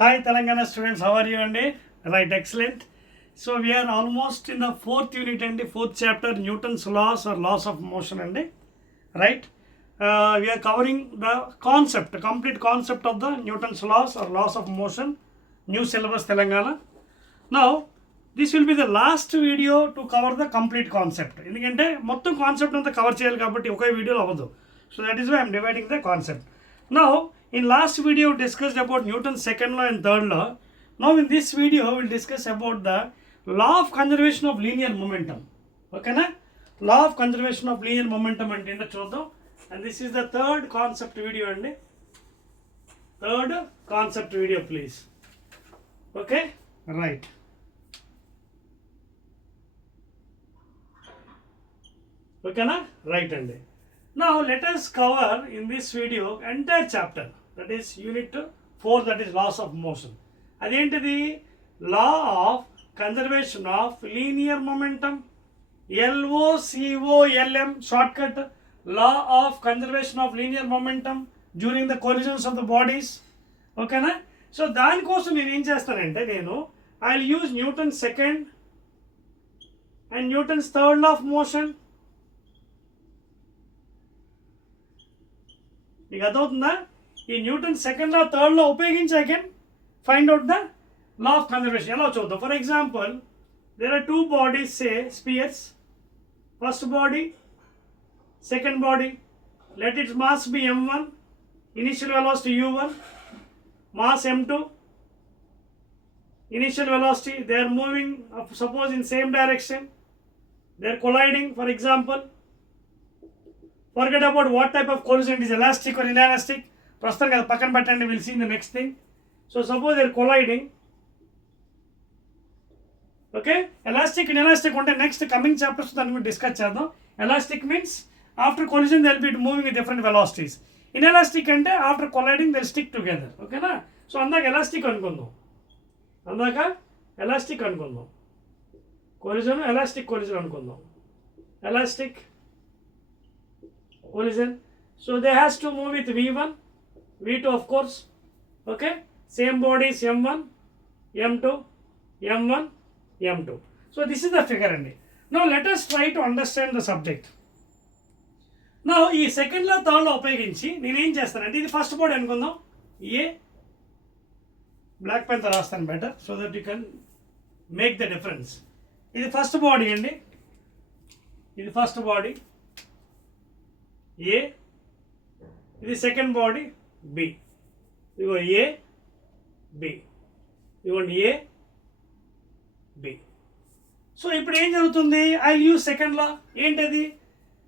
Hi Telangana students, how are you Andy? Right, excellent. So we are almost in the fourth unit and the fourth chapter, Newton's laws or laws of motion Andy. Right? We are covering the concept, the complete concept of the Newton's laws or laws of motion, new syllabus Telangana. Now, this will be the last video to cover the complete concept. ఎందుకంటే మొత్తం కాన్సెప్ట్ అంతా కవర్ చేయాలి కాబట్టి ఒకే వీడియోలో అవ్వదు. So that is why I am dividing the concept. Now, in last video we discussed about Newton's second law and third law. Now in this video we will discuss about the law of conservation of linear momentum. Okay na? Law of conservation of linear momentum అంటే ఏంటో చూద్దాం. And this is the third concept video అండి. Third concept video please. Okay? Right. Okay na? Right అండి. Now let us cover in this video entire chapter, that is unit 4, that is laws of motion. అదేంటిది? Law of conservation of linear momentum, LOCOLM shortcut, law of conservation of linear momentum during the collisions of the bodies. ఓకేనా? సో దానికోసం నేను ఏం చేస్తానంటే I will use Newton's second and Newton's third law of motion. మీకు అర్థమవుతుందా? ఈ Newton second law third law ఉపయోగించి I can find out the law of conservation. ఎలా చూద్దాం? For example there are two bodies, say spheres. First body, second body. Let its mass be m1, initial velocity u1, mass m2, initial velocity. They are moving suppose in same direction, they are colliding. For example, forget about what type of collision, it is elastic or inelastic. ప్రస్తుతం కదా పక్కన పెట్టండి, will see in the next thing. So suppose they are colliding. Okay, elastic inelastic ఉంటే next coming chapters దాని గురించి discuss చేద్దాం. Elastic means after collision they will be moving in different velocities. Inelastic అంటే after colliding they stick together. ఓకేనా? So అందాక elastic అనుకుందాం, collision elastic collision అనుకుందాం. Elastic collision. So they has to move with V1, V2 of course. Okay, same bodies M1, M2, M1, M2. So this is the figure అండి. Now let us try to understand the subject. Now ఈ second law third law ఉపయోగించి నేను ఏం చేస్తానంటే, ఇది first body అనుకుందాం. ఏ black pen తో రాస్తాను better so that you can make the difference. ఇది ఫస్ట్ బాడీ అండి, ఇది ఫస్ట్ బాడీ ఏ, ఇది సెకండ్ బాడీ బి. ఇదిగో ఏ బి, ఇదిగోండి ఏ బి. సో ఇప్పుడు ఏం జరుగుతుంది? I use second law. ఏంటది?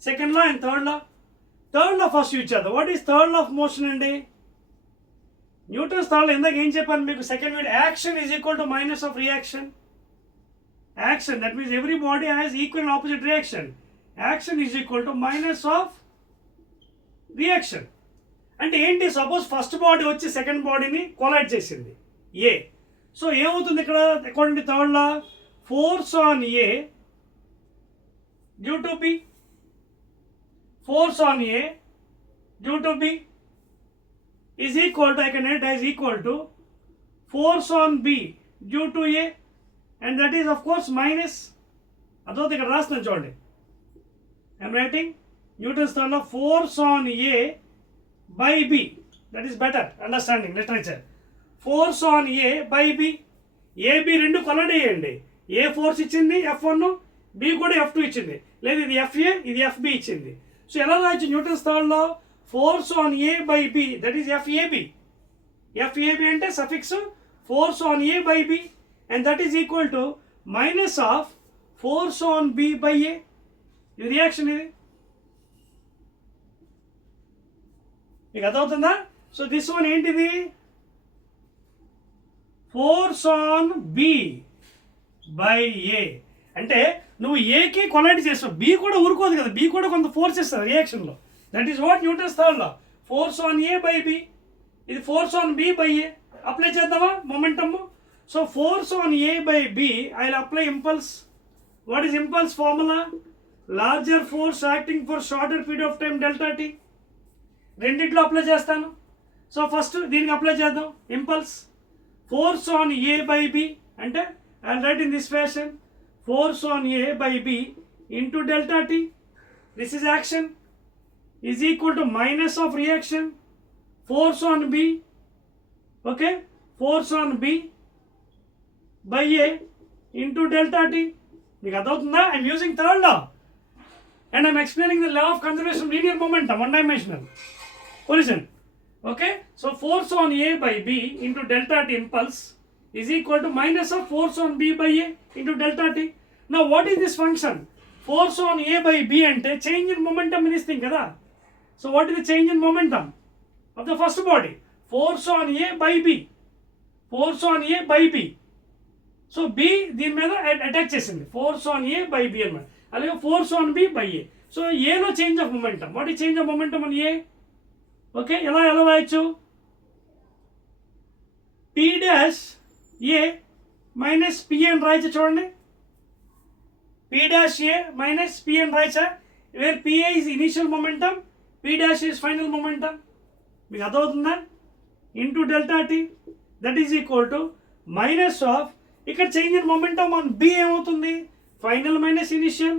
Second law and third law. Third law first use చేద్దాం. What is third law of motion అండి? న్యూటన్స్ థర్డ్ లా ఇందాక ఏం చెప్పాను మీకు? Second meet action is equal to minus of reaction. Action, that means every body has equal and opposite reaction. Action is equal to minus of reaction. అంటే ఏంటి? Suppose first body వచ్చి second బాడీని collide చేసింది ఏ. సో ఏమవుతుంది ఇక్కడ according to third law? Force on A due to B, force on A due to B is equal to, I can write as equal to force on B due to A, and that is of course minus. అదొకటి ఇక్కడ రాస్తున్నాను చూడండి. I'm writing Newton's third law, force on A by B. That is better understanding literature. Force on A by B. A, B రెండు కొలైడ్ అయ్యండి. ఏ ఫోర్స్ ఇచ్చింది F1, B కూడా F2 ఇచ్చింది. లేదు ఇది FA, ఇది FB ఇచ్చింది. సో ఎలా రాయొచ్చు Newton's third law? Force on A by B, that is FAB. FAB అంటే suffix force on A by B, and that is equal to minus of force on B by A. ఇది reaction. ఇది మీకు అర్థమవుతుందా? So this one ఏంటిది? Force on B by A. అంటే నువ్వు ఏకి కొలైడ్ చేస్తావు, బి కూడా ఊరుకోదు కదా, బి కూడా కొంత ఫోర్స్ ఇస్తుంది రియాక్షన్లో. That is what Newton's third law. Force on A by B, ఇది force on B by A. Apply చేద్దామా momentum? So force on A by B, I will apply impulse. What is impulse formula? Larger force acting for shorter period of time delta T. రెండిట్లో apply చేస్తాను. So first దీనికి apply చేద్దాం impulse. force on A by B అంటే I'll write in this fashion, force on A by B into delta T, this is action, is equal to minus of reaction, force on B, okay, force on B by A into delta T. మీకు అర్థమవుతుందా? I'm using third law and I'm explaining the law of conservation of linear momentum, one dimensional collision. Okay, so force on A by B into delta T impulse is equal to minus of force on B by A into delta T. Now what is this function? Force on A by B ante change in momentum in this thing kada. So what is the change in momentum of the first body? Force on A by B, force on A by B. So B దీని మీద attack చేసింది, force on A by B అన్నమాట. అలాగే force on B by A. So ఏలో change of momentum, what ఈ change of momentum on A? Okay, ఎలా రాయొచ్చు? P dash A minus P అని రాయచ్చు. చూడండి, P dash A minus P అని రాయచ్చా? Where PA is initial momentum, P dash is final momentum. మీకు అర్థమవుతుందా? Into delta T that is equal to minus of, ఇక్కడ change in momentum on B ఏమవుతుంది? Final minus initial.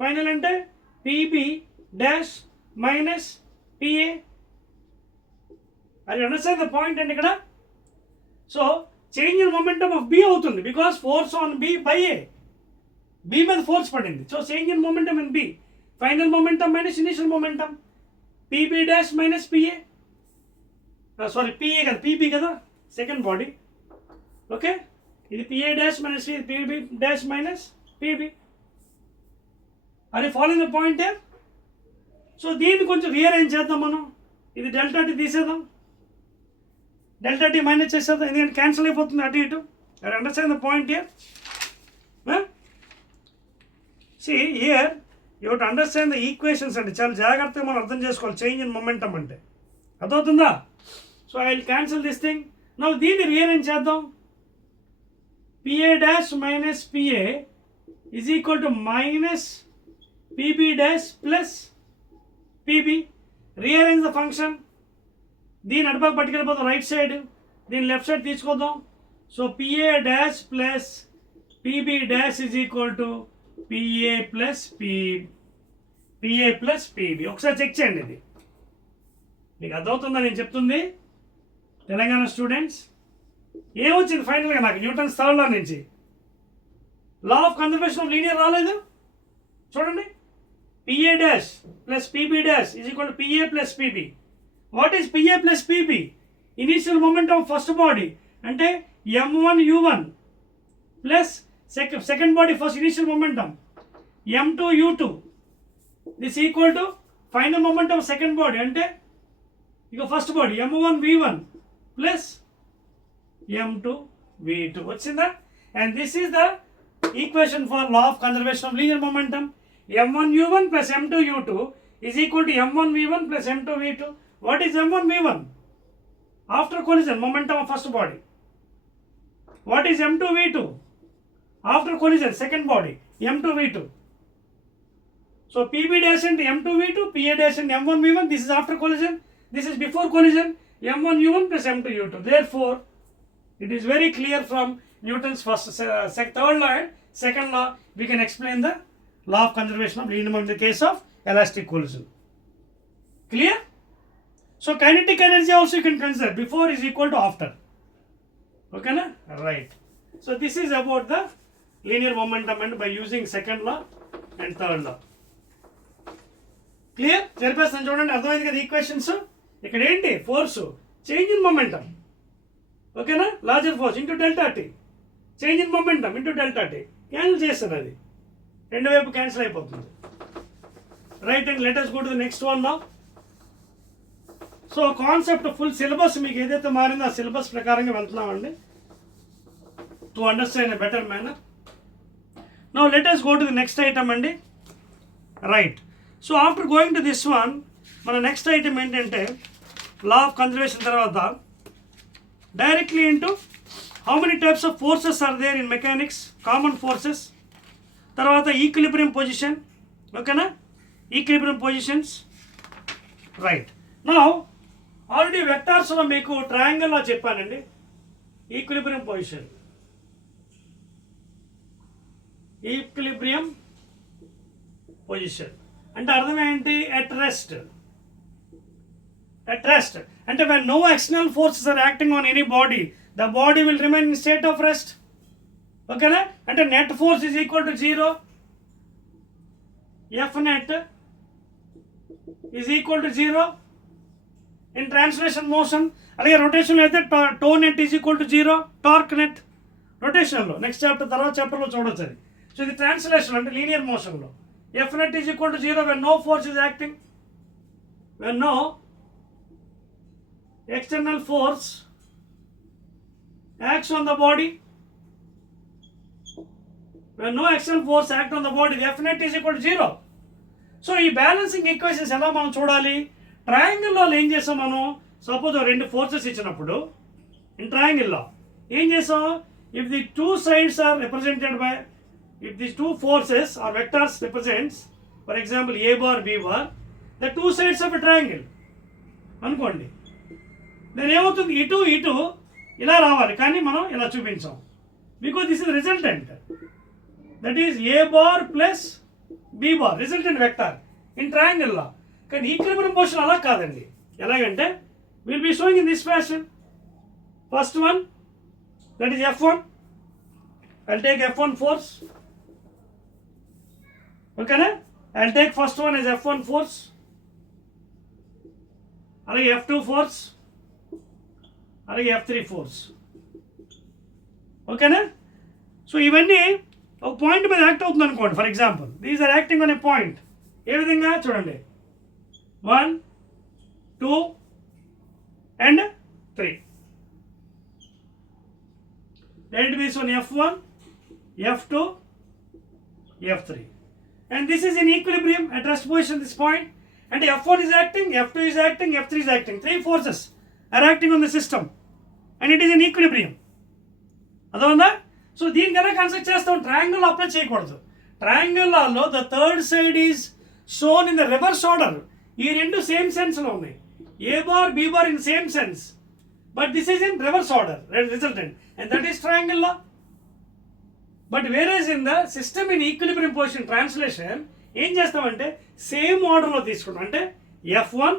Final అంటే PB dash minus PA. అది understand the point అండి ఇక్కడ. So change in momentum of B అవుతుంది because force on B by A, B మీద force పడింది. So change in momentum in B, final momentum minus initial momentum, PB dash minus PA, sorry PA కదా, PB కదా second body. Okay, ఇది PA dash minus PB dash minus PB. అది following the point. So దీన్ని కొంచెం రీఅరేంజ్ చేద్దాం మనం. ఇది delta T తీసేద్దాం, డెల్టా టీ మైనస్ చేసేద్దాం, ఎందుకంటే క్యాన్సిల్ అయిపోతుంది అటు ఇటు. అది understand the point here. See here you to understand the equations అండి, చాలా జాగ్రత్తగా మనం అర్థం చేసుకోవాలి చేంజ్ ఇన్ మొమెంటమ్ అంటే. అర్థమవుతుందా? So I will cancel this thing. Now దీన్ని రీఅరేంజ్ చేద్దాం. PA dash minus PA is equal to minus PB dash plus PB. Rearrange the function. దీని అటుపక్క పట్టుకెళ్ళిపోతాం రైట్ సైడ్, దీని లెఫ్ట్ సైడ్ తీసుకొద్దాం. So PA dash plus PB dash is equal to PA plus PB. ఒకసారి చెక్ చేయండి, ఇది మీకు అర్థమవుతుందా నేను చెప్తుంది? తెలంగాణ స్టూడెంట్స్, ఏమొచ్చింది ఫైనల్గా నాకు న్యూటన్స్ థర్డ్ లా నుంచి? Law of conservation of linear రాలేదు. చూడండి, P A dash plus P B dash is equal to P A plus P B. What is P A plus P B? Initial momentum of first body అంటే m1 u1 plus second body first initial momentum m2 u2. This equal to final momentum of second body అంటే ఇక first body m1 v1 plus m2 v2. వచ్చిందా? And this is the equation for law of conservation of linear momentum. m1 u1 plus m2 u2 is equal to m1 v1 plus m2 v2. What is m1 v1? After collision, momentum of first body. What is m2 v2? After collision, second body, m2 v2. So pb dash and m2 v2, pa dash and m1 v1. This is after collision. This is before collision. m1 u1 plus m2 u2. Therefore, it is very clear from Newton's first, third law and second law, we can explain the law of conservation of linear momentum in the case of elastic collision. Clear? So kinetic energy also you can consider before is equal to after. Okay na? Right. So this is about the linear momentum and by using second law and third law. Clear? చేర్పేస్తాను చూడండి, అర్థమైంది కదా equations. ఇక్కడ ఏంటి? Force, change in momentum. ఓకేనా? Larger force into delta T, change in momentum into delta T. Cancel చేస్తారు, అది రెండు వైపు క్యాన్సిల్ అయిపోతుంది. Right, and let us go to the next one now. So concept full syllabus మీకు ఏదైతే మారిందో ఆ సిలబస్ ప్రకారంగా వెళ్తున్నామండి to understand a better manner. Now let us go to the next item అండి. Right, so after going to this one, మన next item ఏంటంటే law of conservation తర్వాత directly into how many types of forces are there in mechanics, common forces. తర్వాత equilibrium position. ఓకేనా? Equilibrium positions. Right, now already వెక్టార్స్లో మీకు ట్రయాంగిల్లో చెప్పానండి. Equilibrium position, equilibrium position అంటే అర్థం ఏంటి? at rest అంటే when no external forces are acting on any body, the body will remain in state of rest. ఓకేనా? అంటే net force is equal to 0, F net is equal to 0 in translation motion. అలాగే rotation అయితే tau net is equal to 0, torque net రొటేషన్లో next chapter తర్వాత చాప్టర్లో చూడొచ్చు అది. సో ఇది ట్రాన్స్లేషన్ అంటే లీనియర్ మోషన్లో F net is equal to 0 when no force is acting, when no external force acts on the body, when no external force acts on the body, the F net is equal to 0. సో ఈ balancing equations ఎలా మనం చూడాలి? ట్రయాంగిల్లో ఏం చేసాం మనం? సపోజ్ రెండు ఫోర్సెస్ ఇచ్చినప్పుడు ఇన్ ట్రయాంగిల్లో ఏం చేసాం? If the two sides are represented by, if the two forces are vectors represents for example A bar B bar, the two sides of a triangle అనుకోండి. నేను ఏమవుతుంది? ఇటు ఇటు ఇలా రావాలి, కానీ మనం ఇలా చూపించాం because this is resultant, that is A bar plus B bar resultant vector in ట్రయాంగిల్లో. కానీ ఈక్విలిబ్రియం పొజిషన్ అలా కాదండి. ఎలాగంటే will be showing in this fashion. First one that is F1, I'll take F1 force. ఓకేనా? I'll take first one is F1 force, అలాగే F2 force, అలాగే F3 force. ఓకేనా? సో ఇవన్నీ ఒక పాయింట్ మీద యాక్ట్ అవుతుంది అనుకోండి. For example these are acting on a point. ఏ విధంగా చూడండి, 1, 2 and 3. Let it be shown F1, F2, F3, and this is in equilibrium at rest position, this point, and F1 is acting, F2 is acting, F3 is acting. Three forces are acting on the system and it is in equilibrium. అదవుందా? సో దీనికి ఎలా construct చేస్తాం? Triangle apply చేయకూడదు. ట్రయాంగిల్లో the third side is shown in the reverse order. ఈ రెండు same సెన్స్లో ఉన్నాయి, A bar B bar in same sense, but this is in reverse order resultant, and that is triangle law. But whereas in the system in equilibrium position translation ఏం చేస్తామంటే సేమ్ ఆర్డర్లో తీసుకుంటాం. అంటే F1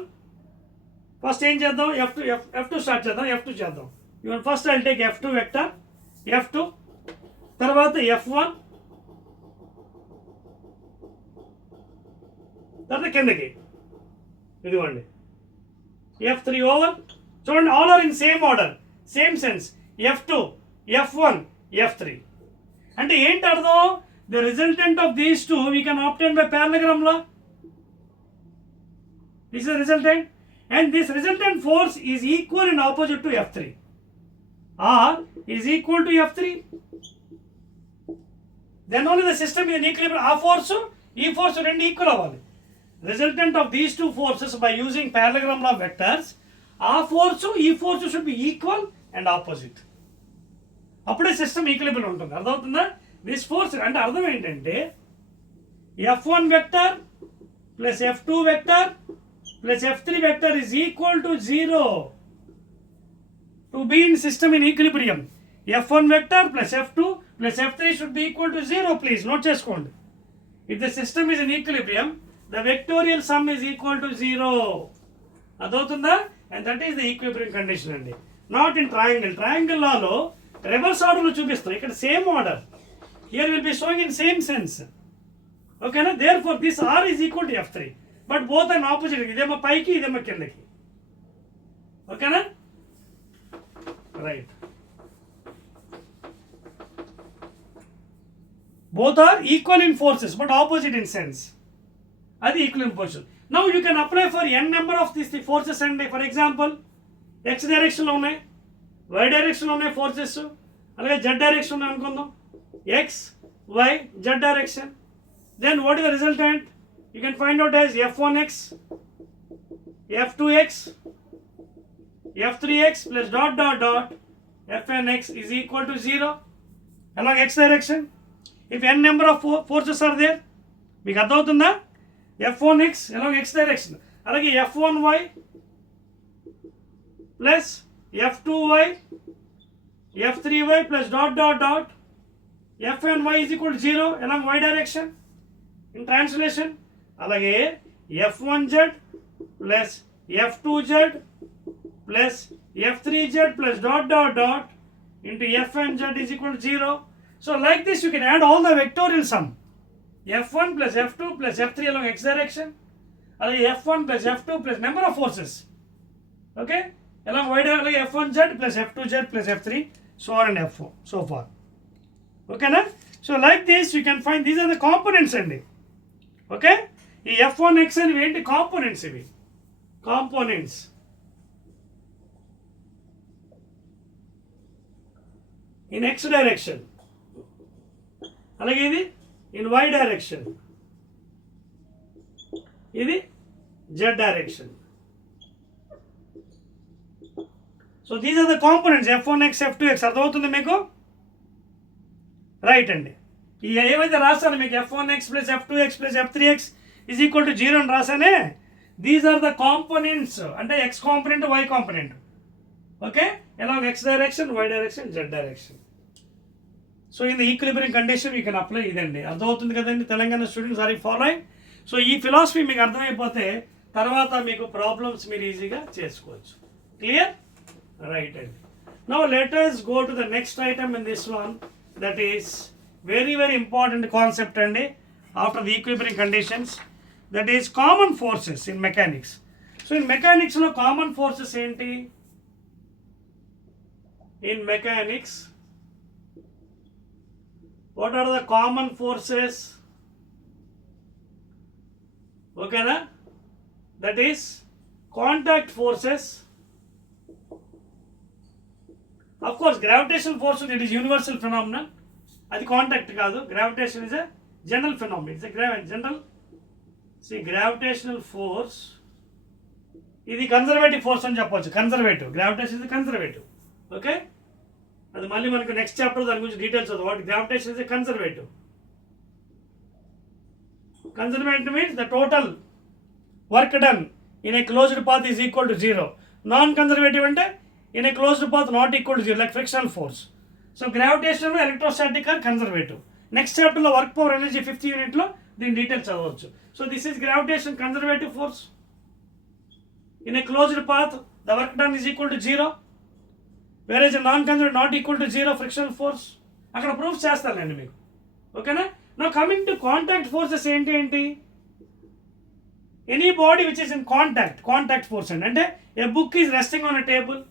first ఏం చేద్దాం? F2 start చేద్దాం. F2 చేద్దాం. Even first I'll take F2 vector, F2 తర్వాత F1 తర్వాత కిందకి ఇదిగోండి F3 ఓవర్. చూడండి all are in same order, same sense. F2, F1, F3 అంటే ఏంటి అర్థం? The resultant of these two we can obtain by parallelogram law. This is the resultant, and this resultant force is equal and opposite to F3 or is equal to F3. Then only the system is in equilibrium. ఆ ఫోర్స్ ఈ ఫోర్స్ రెండు ఈక్వల్ అవ్వాలి. Resultant of these two forces by using parallelogram law vectors, ఆ ఫోర్సు ఈ force should be equal and opposite. అప్పుడే system equilibrium ఉంటుంది. అర్థమవుతుందా? This force అంటే అర్థం ఏంటంటే F1 vector plus F2 vector plus F3 vector is equal to 0 to be in system in equilibrium. F1 vector plus F2 plus F3 should be equal to 0. Please note చేసుకోండి. If the system is in equilibrium, the vectorial sum is equal to 0. అదవుతుందా? And that is the equilibrium condition అండి. Not in triangle. Triangle లాలో రివర్స్ ఆర్డర్లో చూపిస్తాం. ఇక్కడ same order. Here will be showing in same sense. ఓకేనా? Therefore this R is equal to F3. But both and opposite. ఇదేమో పైకి, ఇదేమో కిందకి. ఓకేనా? Right. Both are equal in forces but opposite in sense. అది equilibrium position. Now you can apply for n number of this forces అండి. For example x డైరెక్షన్లో ఉన్నాయి, y డైరెక్షన్లో ఉన్నాయి ఫోర్సెస్, అలాగే z డైరెక్షన్ ఉన్నాయి అనుకుందాం. x, y, z direction. Then what is the resultant? You can find out as F1x, F2x, F3x plus dot dot dot Fnx is equal to 0 along x direction. If n number of forces are there, మీకు అర్థమవుతుందా? F1x along x direction, అలాగే F1y plus F2y F3y plus dot dot dot F1y is equal to 0 along y direction in translation. అలాగే F1z plus F2z plus F3z plus dot dot dot into Fnz is equal to 0. So like this you can add all the vectorial sum. F1 plus F2 plus F3 along x direction. అలాగే F1 plus F2 plus number of forces. Okay? Along y direction F1z plus F2z plus F3 so on and F4 so far. Okay na? So like this you can find these are the components అండి. Okay? ఈ F1x అనేవి ఏంటి కాంపోనెంట్స్ ఇవి components in x direction అలాగే ఇది in y direction ఇది z direction. So these are the components F1x F2x అర్థమవుతుంది మీకు రైట్ అండి. ఈ ఏవైతే రాస్తాను మీకు F1x plus F2x plus F3x is equal to 0 అని రాసానే దీస్ ఆర్ ద కాంపోనెంట్స్ అంటే x component y component. Okay along x direction y direction z direction. So in the equilibrium condition you can apply ఇదండి. అర్థమవుతుంది కదండి Telangana students are following. So ఈ philosophy మీకు అర్థమైపోతే తర్వాత మీకు ప్రాబ్లమ్స్ మీరు ఈజీగా చేసుకోవచ్చు. క్లియర్ రైట్ అండి. Now let us go to the next item in this one, that is very important concept అండి after the equilibrium conditions, that is common forces in mechanics. So in mechanics లో common forces ఏంటి? In mechanics what are the common forces? Okay na? That is contact forces. Of course gravitational force it is universal phenomenon. అది contact కాదు. Gravitation is a general phenomena. It's a general gravitational force ఇది conservative force అని చెప్పవచ్చు. Conservative gravitation is conservative. Okay అది మళ్ళీ మనకు next chapter దాని గురించి డీటెయిల్స్ అవుతుంది. What gravitation is a conservative. Conservative means the total work done in a closed path is equal to 0. Non conservative అంటే in a closed path not equal to 0 like frictional force. So gravitation electrostatic are conservative. Next చాప్టర్లో work power energy 5th యూనిట్లో దీని details చదవచ్చు. So this is gravitation conservative force. In a closed path the work done is equal to 0, వేరే non conservative not equal to 0 frictional force. అక్కడ proof చేస్తానండి మీకు. ఓకేనా? Now coming to contact forces ఏంటి? Any body which is in contact force అండి. అంటే a book is resting on a table,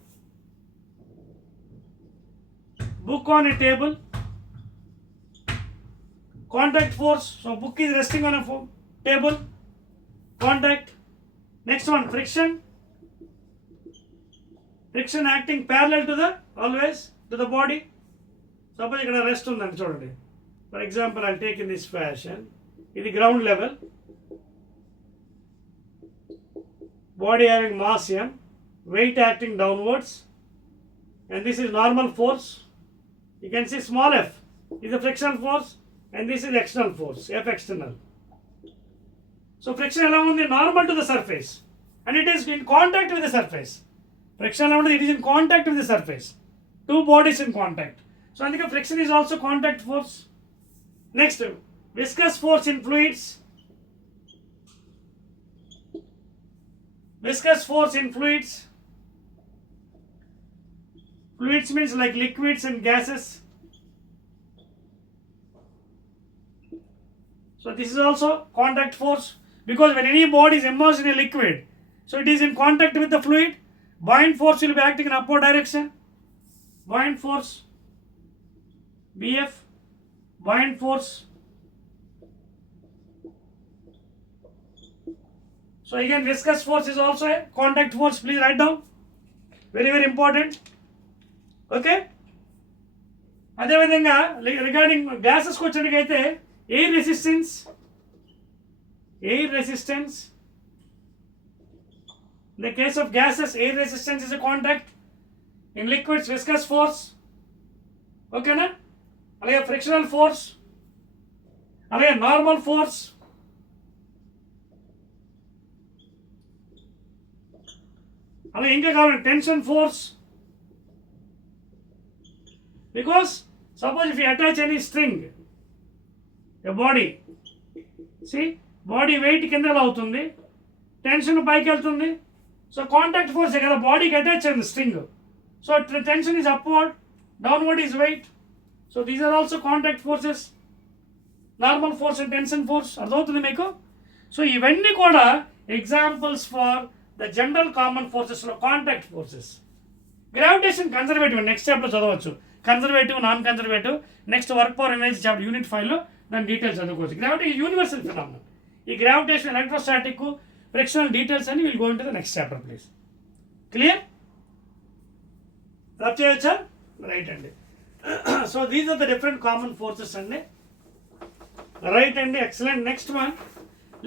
book on a table, contact force. So book is resting on a table, contact. Next one, friction acting parallel to the always to the body. Suppose ikkada rest undani chudandi. For example I'll take in this fashion. Idi ground level, body having mass m, weight acting downwards, and this is normal force. You can see small f is the frictional force and this is external force, F external. So friction along the normal to the surface and it is in contact with the surface. Friction along it is in contact with the surface. Two bodies in contact. So I think friction is also contact force. Next, viscous force in fluids. Viscous force in fluids. Fluids means like liquids and gases. So this is also contact force because when any body is immersed in a liquid, so it is in contact with the fluid, buoyant force will be acting in upward direction. Buoyant force, BF, buoyant force. So again viscous force is also a contact force. Please write down. Very important. Okay అదేవిధంగా regarding గ్యాసెస్కి వచ్చేటికైతే air resistance in the case of gases air resistance is a contact. In liquids viscous force. ఓకేనా? అలాగే frictional force, అలాగే normal force, అలాగే ఇంకా కావాలి tension force, Because suppose if you attach any string, a body, see body weight కింద ఎలా అవుతుంది, టెన్షన్ పైకి వెళ్తుంది. సో కాంటాక్ట్ ఫోర్స్ కదా బాడీకి అటాచ్ అయింది string. So tension is upward, downward is weight. So these are also contact forces. Normal force and tension force అర్థమవుతుంది మీకు. సో ఇవన్నీ కూడా examples for the general common ఫోర్సెస్లో contact forces. Gravitation conservative next chapter చదవచ్చు. Conservative, non conservative next work power energy chapter unit 5లో దాని details చదువుకోవచ్చు. Gravity universal phenomenon. ఈ గ్రావిటేషన్, ఎలక్ట్రోస్టాటిక్, ఫ్రిక్షనల్ డీటెయిల్స్ అని will go into the next chapter please. Clear? Rub చేయొచ్చా? Right అండి. So these are the different common forces అండి. Right అండి, excellent. Next one,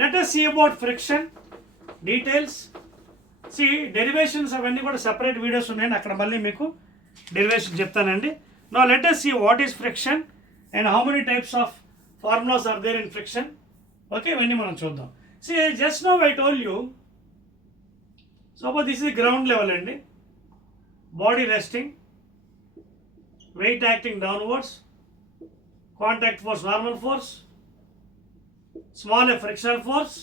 let us see about friction details. See derivations అవన్నీ కూడా separate videos ఉన్నాయండి, అక్కడ మళ్ళీ మీకు డెరివేషన్ చెప్తానండి. Now let us see what is friction and how many types of formulas are there in friction. Okay, ఇవన్నీ మనం చూద్దాం. See just now I told you, suppose this is ground level అండి, body resting, weight acting downwards, contact force normal force, small f frictional force,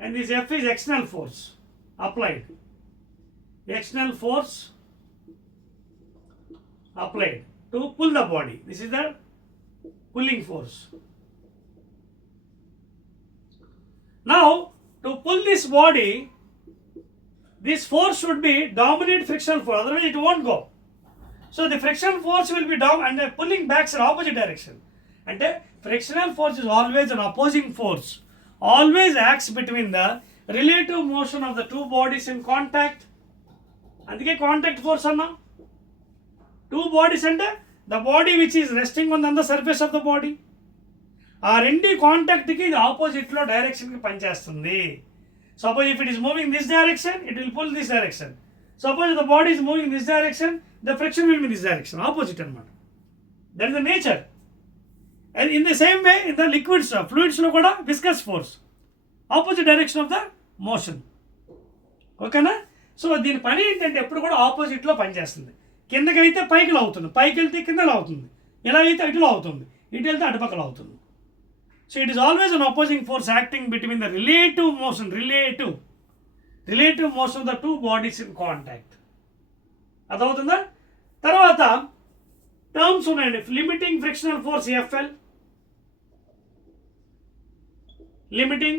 and this F is external force applied. External force applied to pull the body. This is the pulling force. Now to pull this body, this force should be dominant frictional force, otherwise it won't go. So the frictional force will be down and the pulling back in opposite direction. And frictional force is always an opposing force, always acts between the relative motion of the two bodies in contact. అందుకే contact force అన్నా. Two bodies అంటే the body which is resting on the surface of the body, ఆ రెండు కాంటాక్ట్కి ఇది ఆపోజిట్లో డైరెక్షన్కి పనిచేస్తుంది. Suppose if it is moving this direction, it will pull this direction. Suppose the body is moving this direction, the friction will be this direction, opposite అనమాట. That is the nature. And in the same way, in the liquids, fluids lo kuda viscous force, opposite direction of the motion. ఓకేనా? సో దీని పని ఏంటంటే ఎప్పుడు కూడా ఆపోజిట్లో పనిచేస్తుంది. కిందకి అయితే పైకి అవుతుంది, పైకి వెళ్తే కిందలో అవుతుంది, ఇలా అయితే ఇటులో అవుతుంది, ఇటు వెళ్తే అటుపక్కల అవుతుంది. So it is always an opposing force acting between the relative motion of the two bodies in contact. అదవుతుందా? తర్వాత టర్మ్స్ ఉన్నాయండి. Limiting frictional force FL, limiting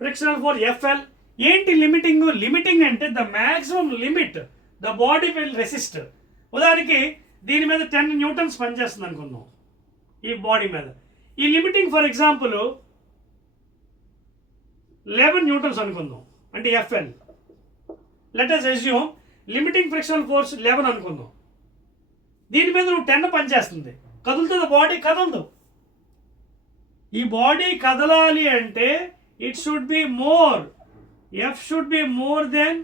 frictional force FL. ఏంటి లిమిటింగ్? లిమిటింగ్ అంటే the maximum limit the body will resist. ఉదాహరణకి దీని మీద 10 న్యూటన్స్ పనిచేస్తుంది అనుకుందాం, ఈ బాడీ మీద. ఈ లిమిటింగ్ ఫర్ ఎగ్జాంపుల్ 11 న్యూటన్స్ అనుకుందాం, అంటే FL. Let us assume limiting frictional force 11 అనుకుందాం. దీని మీద నువ్వు 10 పనిచేస్తుంది, కదులుతుంది బాడీ, కదలదు. ఈ బాడీ కదలాలి అంటే it should be more, F should be more than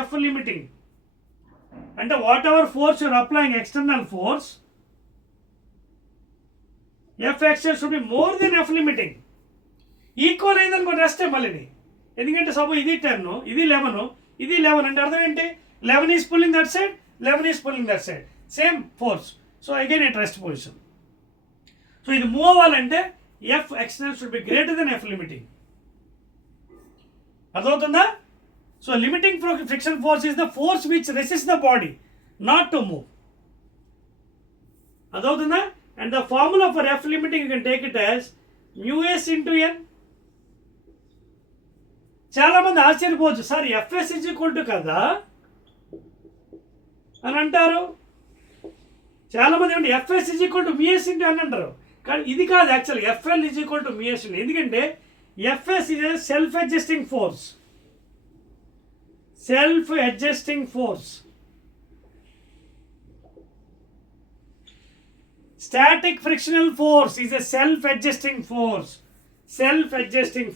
F limiting. అంటే whatever force you're applying, external force, F external should be more than F limiting. Equal అయిందనుకో రెస్టే మళ్ళీ. ఎందుకంటే సపోజ్ ఇది 10, ఇది 11, ఇది 11 అంటే అర్థం ఏంటి? 11 is pulling that side, 11 is pulling that side, same force. So again at rest position. So ఇది మూవ్ అవ్వాలంటే F external should be greater than F limiting. అర్థమవుతుందా? So limiting friction force is the force which resist the body not to move. అర్థమవుతుందా? And the formula for F limiting you can take it as µs into N. చాలా మంది ఆశ్చర్యపోవచ్చు, sir FS is equal to కదా అని అంటారు. చాలా మంది ఏమంటే FS is equal to µs into N అంటారు. కానీ ఇది కాదు, actual FL is equal to µs. ఎందుకంటే FS is a self adjusting force. Static frictional force is a self-adjusting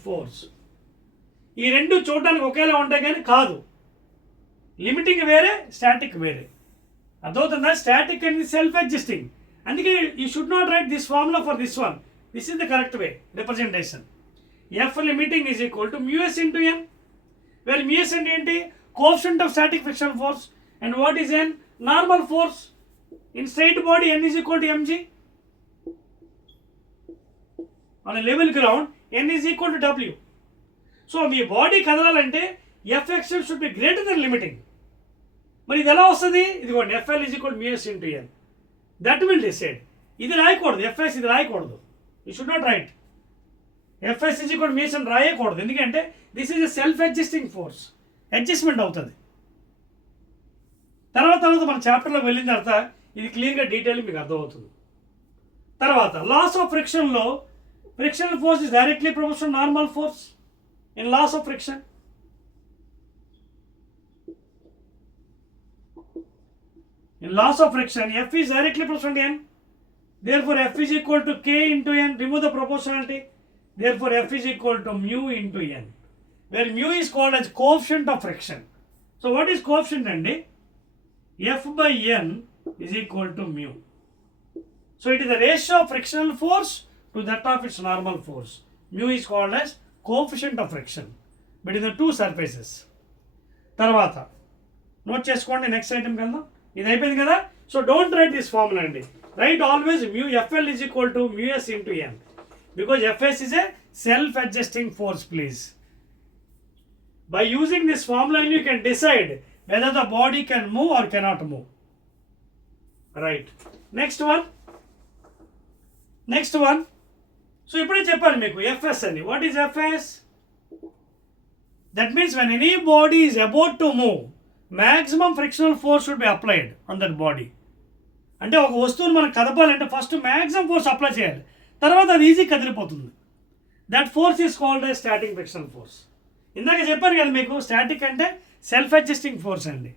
force. ఈ రెండు చూడడానికి ఒకేలా ఉంటాయి కానీ కాదు. లిమిటింగ్ వేరే, స్టాటిక్ వేరే. అర్థమవుతుందా? స్టాటిక్ అనేది సెల్ఫ్ అడ్జస్టింగ్. అందుకే you should not write this formula for this one. This is the correct way representation. F limiting is equal to µs into N. Where µs అంటే ఏంటి? Coefficient of static frictional force. And what is N? Normal force. In straight body, N is equal to mg. On a level ground, N is equal to W. So మీ బాడీ కదలాలంటే Fxl should be greater than limiting. మరి ఇది ఎలా వస్తుంది? ఇదిగోండి FL is equal to μs into N. That will decide. ఇది రాయకూడదు, Fs ఇది రాయకూడదు. You should not write. Fs is equal to μs అని రాయకూడదు. ఎందుకంటే this is a self adjusting force. Adjustment అవుతుంది. తర్వాత మన చాప్టర్లో వెళ్ళిన తర్వాత ఇది క్లియర్గా డీటెయిల్ మీకు అర్థమవుతుంది. తర్వాత లాస్ ఆఫ్ ఫ్రిక్షన్లో frictional force is directly proportional normal force in laws of friction. In loss of friction, F is directly proportional to N. Therefore, F is equal to K into N. Remove the proportionality. Therefore, F is equal to mu into N. Where mu is called as coefficient of friction. So, what is coefficient? And F by N is equal to mu. So, it is the ratio of frictional force to that of its normal force. Mu is called as coefficient of friction between the two surfaces. తర్వాత note చేసుకోండి, next item కదా ఇది అయిపోయింది కదా. So don't write this formula అండి. Write always mu FL is equal to μs into N because Fs is a self adjusting force. Please, by using this formula you can decide whether the body can move or cannot move. Right. Next one. So ఇప్పుడే చెప్పాను మీకు Fs అని. What is Fs? That means when any body is about to move, maximum frictional force should be applied on that body. అంటే ఒక వస్తువుని మనం కదపాలంటే first maximum force apply చేయాలి, తర్వాత అది ఈజీ కదిలిపోతుంది. That force is called a static frictional force. ఇందాక చెప్పాను కదా మీకు, స్టాటిక్ అంటే సెల్ఫ్ అడ్జస్టింగ్ ఫోర్స్ అండి.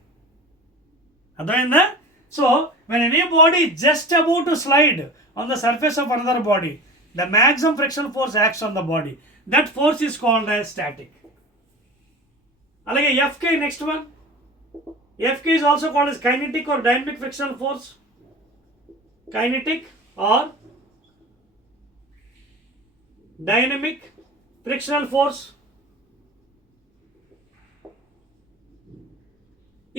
అర్థమైందా? So when any body just about to slide on the surface of another body, the maximum frictional force acts on the body. That force is called a static. అలాగే FK, next one. FK is also called as kinetic or dynamic frictional force. Kinetic or dynamic frictional force.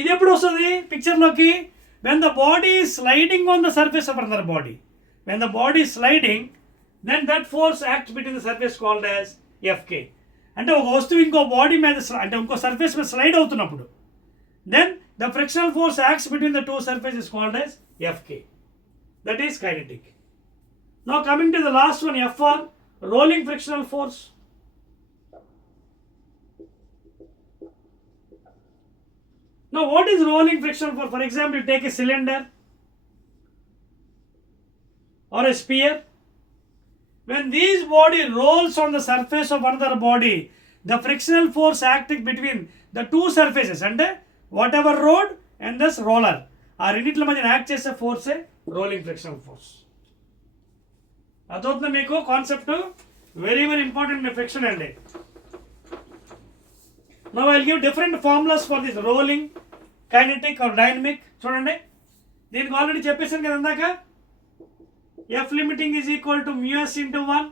ఇది ఎప్పుడు వస్తుంది పిక్చర్లోకి? when the body is sliding on the surface of another body. When the body is sliding, then that force acts between the surface called as FK. అంటే ఒక వస్తువు ఇంకో బాడీ మీద అంటే ఇంకో సర్ఫేస్ మీద స్లైడ్ అవుతున్నప్పుడు, then the frictional force acts between the two surfaces is called as Fk. That is kinetic. Now coming to the last one, Fr, rolling frictional force. Now what is rolling frictional force? For example, you take a cylinder or a sphere. When this body rolls on the surface of another body, the frictional force acting between the two surfaces and whatever road and this roller ఆ రెండిట్ల మధ్య act చేసే ఫోర్సే rolling frictional force. అదవుతుంది మీకు concept. Very important friction అండి. Now I will give different formulas for this rolling, kinetic or dynamic. చూడండి, దీనికి ఆల్రెడీ చెప్పేసాను కదా ఇందాక. F limiting is equal to μs into 1,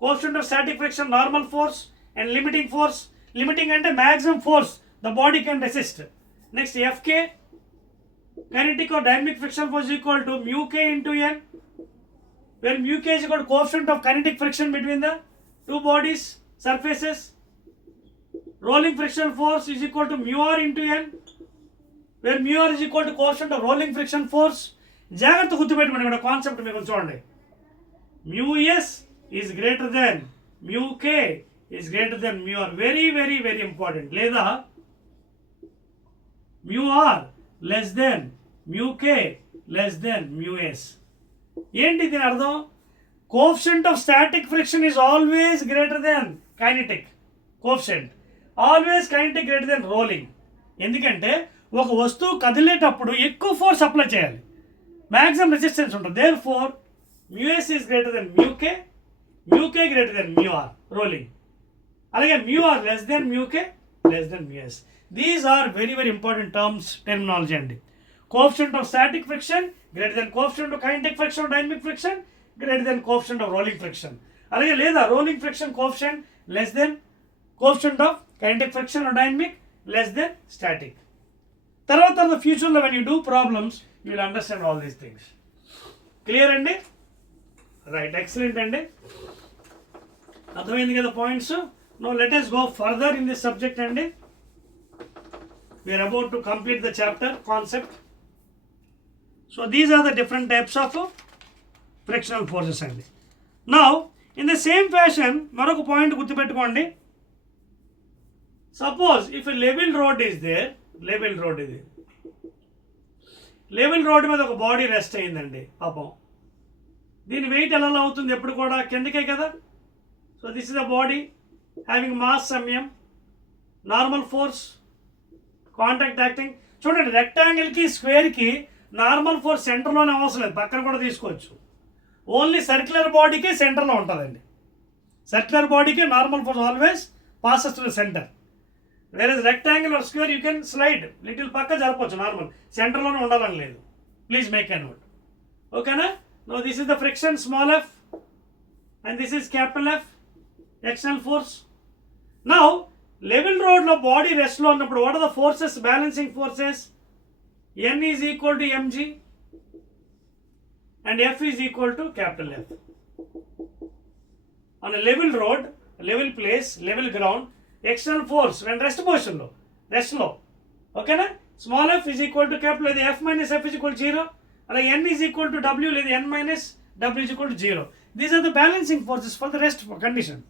coefficient of static friction normal force, and limiting force. Limiting అంటే maximum force the body can resist. Next, Fk, kinetic or dynamic frictional force is equal to mu k into N, where mu k is equal to coefficient of kinetic friction between the two bodies surfaces. Rolling frictional force is equal to mu r into N, where mu r is equal to coefficient of rolling friction force. జాగ్రత్త గుర్తుపెట్టుకోండి, ఇక్కడ కాన్సెప్ట్ మీకు చూడండి. μs is greater than μk is greater than μr. Very important. లేదా μr less than μk less than μs. ఏంటి దీని అర్థం? Coefficient of static friction is always greater than kinetic coefficient. Always kinetic greater than rolling. ఎందుకంటే ఒక వస్తువు కదిలేటప్పుడు ఎక్కువ force apply చేయాలి, maximum resistance ఉంటుంది. therefore μs is greater than μk, μk greater than μr rolling. అలాగే μr less than μk less than μs. these are very important terminology అండి. coefficient of static friction greater than coefficient of kinetic friction or dynamic friction greater than coefficient of rolling friction. అలాగే లేదా rolling friction coefficient less than coefficient of kinetic friction or dynamic less than static. తర్వాత ఫ్యూచర్లో when you do problems you will understand all these things. Clear అండి? Right, excellent అండి. అర్థమైంది కదా points? No let us go further in this subject అండి. We are about to complete the chapter concept. So these are the different types of frictional forces అండి. Now in the same fashion మరొక పాయింట్ గుర్తుపెట్టుకోండి. Suppose if a level road is there, level road ఇది, level road మీద ఒక body rest అయిందండి పాపం. దీని వెయిట్ ఎలా అవుతుంది? ఎప్పుడు కూడా కిందకే కదా. So this is the body having mass సమయం, నార్మల్ ఫోర్స్, కాంటాక్ట్ యాక్టింగ్. చూడండి, రెక్టాంగిల్కి స్క్వేర్కి నార్మల్ ఫోర్స్ సెంటర్లోనే అవసరం లేదు, పక్కన కూడా తీసుకోవచ్చు. ఓన్లీ సర్క్యులర్ బాడీకి సెంటర్లో ఉంటుందండి. సర్క్యులర్ బాడీకి normal force always passes to the centre. Whereas rectangle or square you can slide little పక్క జరపవచ్చు, నార్మల్ సెంటర్లోనే ఉండాలని లేదు. Please make a note. ఓకేనా? No this is the friction small F and this is capital F external force. Now level రోడ్లో body రెస్ట్లో ఉన్నప్పుడు what are the forces, balancing forces? N is equal to mg and F is equal to capital F. On a level road, level place, level ground, external force when rest position lo, rest lo, okay na, small f is equal to capital the F minus F is equal to 0, and N is equal to W, the N minus W is equal to 0. These are the balancing forces for the rest condition.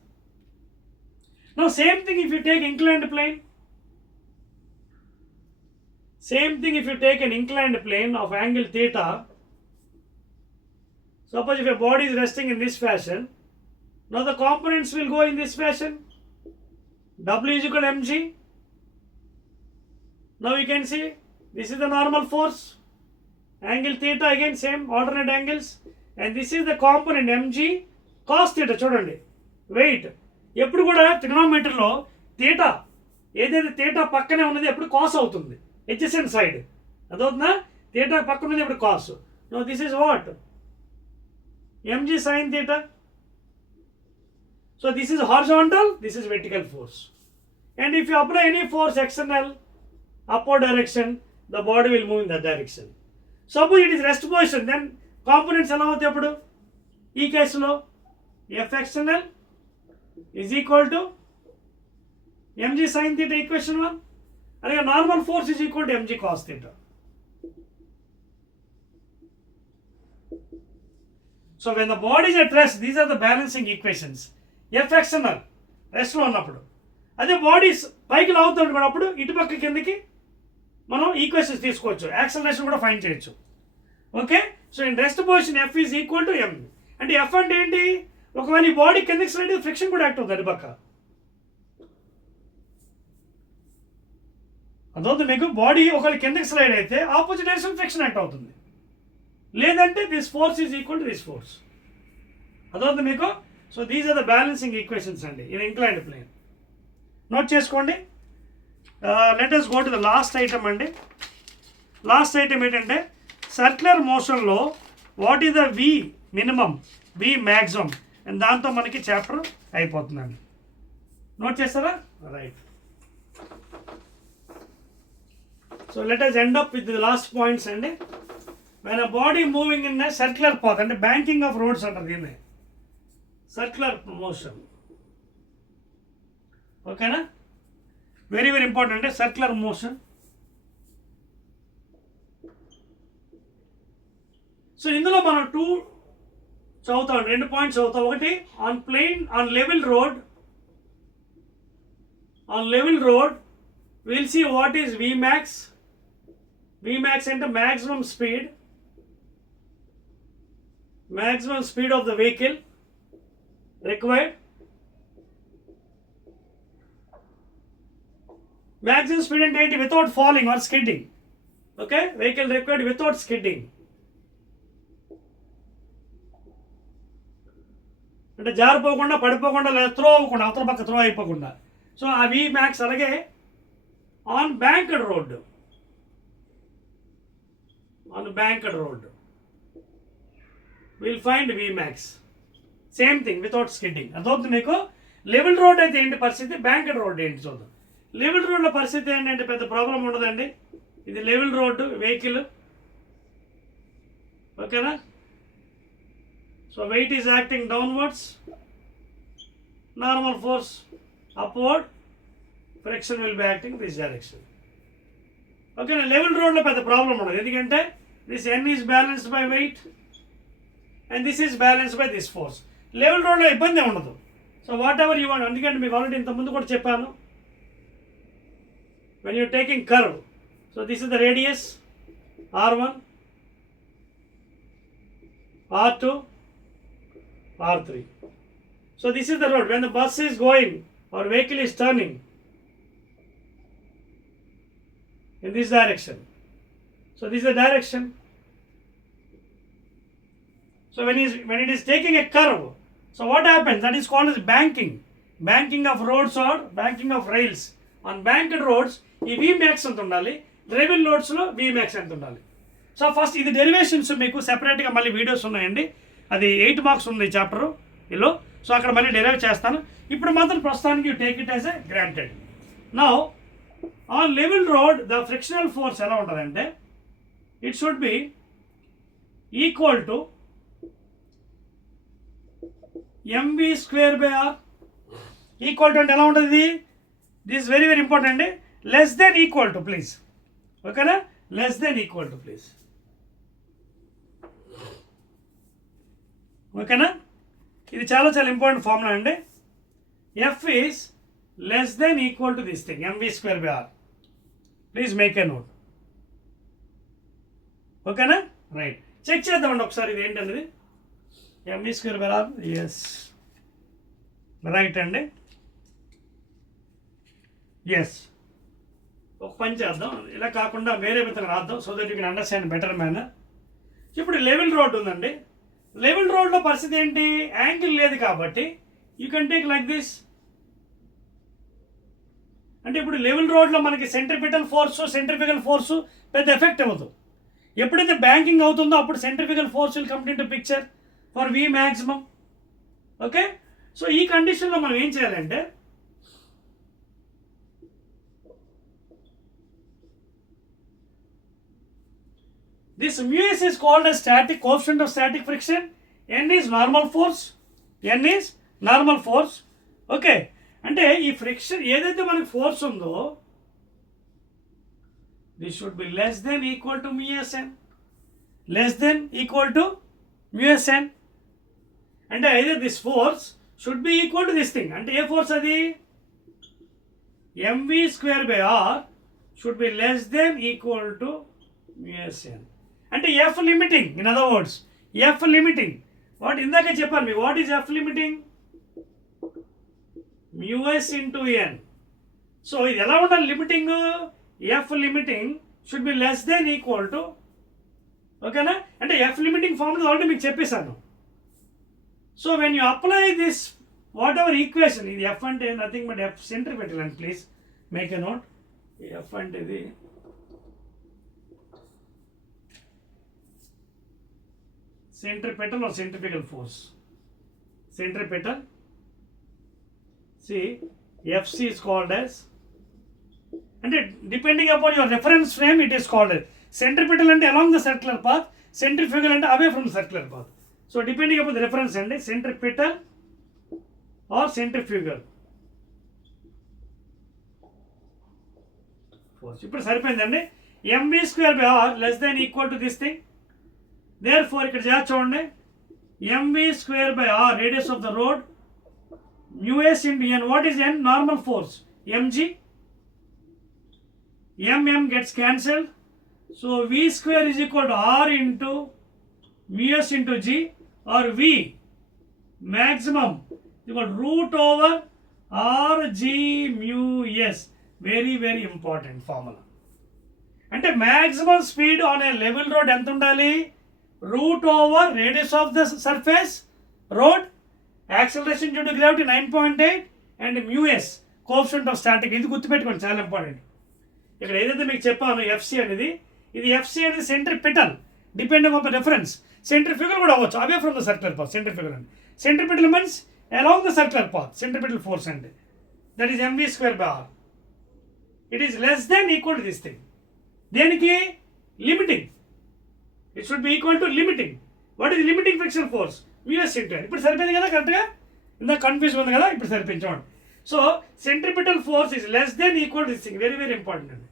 Now same thing if you take inclined plane. Same thing if you take an inclined plane of angle theta. Suppose if a body is resting in this fashion, now the components will go in this fashion. W is equal to mg. Now you can see this is the normal force. Angle theta again same alternate angles, and this is the component mg cos theta. చూడండి, వెయిట్ ఎప్పుడు కూడా ట్రిగ్నోమెట్రీలో థీటా ఏదైతే థీటా పక్కనే ఉన్నది ఎప్పుడు కాస్ అవుతుంది, adjacent side. అదవుతుందా? థీటా పక్కన ఉంది ఇప్పుడు cos. No this is what? mg sin theta. So this is horizontal, this is vertical force. And if you apply any force external, upward direction, the body will move in that direction. Suppose it is rest position, then components ఎలా అవుతాయి అప్పుడు? ఈ కేసులో F external is equal to mg sin theta, equation 1. అలాగే normal force is equal to mg cos theta. So when the body is at rest, these are the balancing equations. F external రెస్ట్లో ఉన్నప్పుడు, అదే బాడీస్ పైకి లాగుతున్నప్పుడు ఇటుపక్క కిందకి మనం ఈక్వేషన్స్ తీసుకోవచ్చు, యాక్సలరేషన్ కూడా ఫైండ్ చేయొచ్చు. Okay, so in rest position F is equal to M. అంటే ఎఫ్ అంటే ఏంటి? ఒకవేళ ఈ బాడీ కిందకి స్లైడ్ ఫ్రిక్షన్ కూడా యాక్ట్ అవుతుంది అటుపక్క. అదవుతుంది మీకు. బాడీ ఒకవేళ కిందకి స్లైడ్ అయితే ఆపోజిట్ డైరెక్షన్ ఫ్రిక్షన్ యాక్ట్ అవుతుంది, లేదంటే this force is equal to this force. అదవుతుంది మీకు. So these are the balancing equations అండి ఇన్ ఇంక్లైన్డ్ ప్లేన్. నోట్ చేసుకోండి. Let us go to the last item అండి. లాస్ట్ ఐటమ్ ఏంటంటే సర్క్యులర్ మోషన్లో what is the V minimum, V maximum, and దాంతో మనకి chapter అయిపోతుందండి. నోట్ చేస్తారా? Right. So let us end up with the last points అండి. When a body moving in a circular path, అంటే banking of roads అంటారు దీన్ని, circular motion. ఓకేనా? Very very important అంటే సర్క్యులర్ మోషన్. సో ఇందులో మనం చదువుతాం, 2 పాయింట్స్ చదువుతాం. ఒకటి on plane, on level road will see what is Vmax. Vmax అంటే maximum speed of the vehicle required. Maximum speed అంటే ఏంటి? without falling or skidding. Okay, vehicle required without skidding. అంటే జారిపోకుండా, పడిపోకుండా, లేదా త్రో అవ్వకుండా, అవతల పక్క త్రో అయిపోకుండా. సో ఆ Vmax. అలాగే on banked road, we'll find Vmax. Same thing without skidding. అదవుతుంది మీకు. లెవెల్ రోడ్ అయితే ఏంటి పరిస్థితి, బ్యాంక్డ్ రోడ్ ఏంటి చూద్దాం. లెవెల్ రోడ్ల పరిస్థితి ఏంటంటే పెద్ద ప్రాబ్లం ఉండదండి. ఇది లెవెల్ రోడ్డు వెహికల్, ఓకేనా. So weight is acting downwards, normal force upward, friction will be acting this direction. ఓకేనా. లెవెల్ రోడ్లో పెద్ద ప్రాబ్లం ఉండదు, ఎందుకంటే this N is balanced by weight and this is balanced by this force. Level రోడ్లో ఇబ్బంది ఉండదు. So whatever you want, ఎందుకంటే మీకు ఆల్రెడీ ఇంతకుముందు కూడా చెప్పాను, when you're taking curve, so this is the radius r1, r2, r3. So this is the road. When the bus is going or vehicle is turning in this direction, so this is the direction. So when it is taking a curve, so what happens, that is called as banking of roads or banking of rails. On banked roads ఈ Vmax ఎంత ఉండాలి, డ్రైవింగ్ లోడ్స్లో Vmax ఎంత ఉండాలి. So first ఇది డెరివేషన్స్ మీకు సెపరేట్గా మళ్ళీ వీడియోస్ ఉన్నాయండి, అది 8 మార్క్స్ ఉంది చాప్టరు ఇలా. సో అక్కడ మళ్ళీ డెరైవ్ చేస్తాను. ఇప్పుడు మాత్రం ప్రస్తుతానికి you take it as a granted. Now on level road the frictional force ఎలా ఉంటుందంటే it should be equal to mv square by r. Equal to అంటే ఎలా ఉంటుంది, దిస్ వెరీ వెరీ ఇంపార్టెంట్ అండి, less then equal to please, ఓకేనా, less then equal to please, ఓకేనా. ఇది చాలా చాలా ఇంపార్టెంట్ ఫార్ములా అండి. F is less then equal to this thing mv square by R. Please make a note, ఓకేనా. Right, check చేద్దామండి ఒకసారి ఇది ఏంటనేది. mv square by R, yes right అండి, ఎస్. ఒక పని చేద్దాం, ఇలా కాకుండా వేరే విధంగా రాద్దాం, so that you can understand better manner. ఇప్పుడు లెవెల్ రోడ్ ఉందండి, లెవెల్ రోడ్లో పరిస్థితి ఏంటి, యాంగిల్ లేదు కాబట్టి you can take like this. అంటే ఇప్పుడు లెవెల్ రోడ్లో మనకి సెంట్రిపిటల్ ఫోర్సు పెద్ద ఎఫెక్ట్ అవ్వదు. ఎప్పుడైతే బ్యాంకింగ్ అవుతుందో అప్పుడు centrifugal force will come in to picture for V maximum. Okay, so ఈ కండిషన్లో మనం ఏం చేయాలంటే this μs is called as static coefficient of static friction. N is normal force. ఓకే, అంటే ఈ ఫ్రిక్షన్ ఏదైతే మనకి ఫోర్స్ ఉందో this should be less then equal to μsn. అంటే అయితే this force should be equal to this thing. అంటే ఏ ఫోర్స్ అది, mv square by R should be less then equal to μsn. అంటే F limiting, in other words F limiting. What ఇందాక చెప్పాను మీ, what is F limiting, mu s into N. So ఇది ఎలా ఉండాలి limiting, F limiting should be less then equal to, ఓకేనా. అంటే F limiting formula already మీకు చెప్పేశాను. So when you apply this what ever equation, ఇది ఎఫ్ అంటే nothing but F centripetal and please make a note. F అంటే ఇది centripetal or centrifugal force. Centripetal, see FC is called as, and depending upon your reference frame it is called as centripetal and along the circular path, centrifugal and away from the circular path. So depending upon the reference and centripetal or centrifugal force. ఇప్పుడు సరిపోయిందండి, mv square by R less then equal to this thing. Therefore, ఇక్కడ చూడండి, mv square by r radius of the road, μs into n. What is n? Normal force, mg. mm gets cancelled. So v square is equal to r into μs into g, or v maximum equal root over r g mu s. Very very important formula. అంటే maximum speed on a level road ఎంత ఉండాలి, root over radius of the surface road, acceleration due to gravity 9.8 and μs coefficient of static. ఇది గుర్తుపెట్టుకోండి, చాలా ఇంపార్టెంట్. ఇక్కడ ఏదైతే మీకు చెప్పాను ఎఫ్సి అనేది, ఇది ఎఫ్సి అనేది centripetal, depending on the reference. Centrifugal కూడా అవ్వచ్చు, away from the circular path. Centrifugal అంటే centripetal means along the circular path, centripetal force అంటే that is mv square by r. It is less than equal to this thing. దేనికి? Limiting. It should be equal to limiting. What is limiting friction force? Mu s into N. ఇప్పుడు సరిపోయింది కదా కరెక్ట్గా? ఇంత కన్ఫ్యూజన్ ఉంది కదా, ఇప్పుడు సరిపోయింది చూడండి. So centripetal force is less then equal to this thing. Very very important అండి.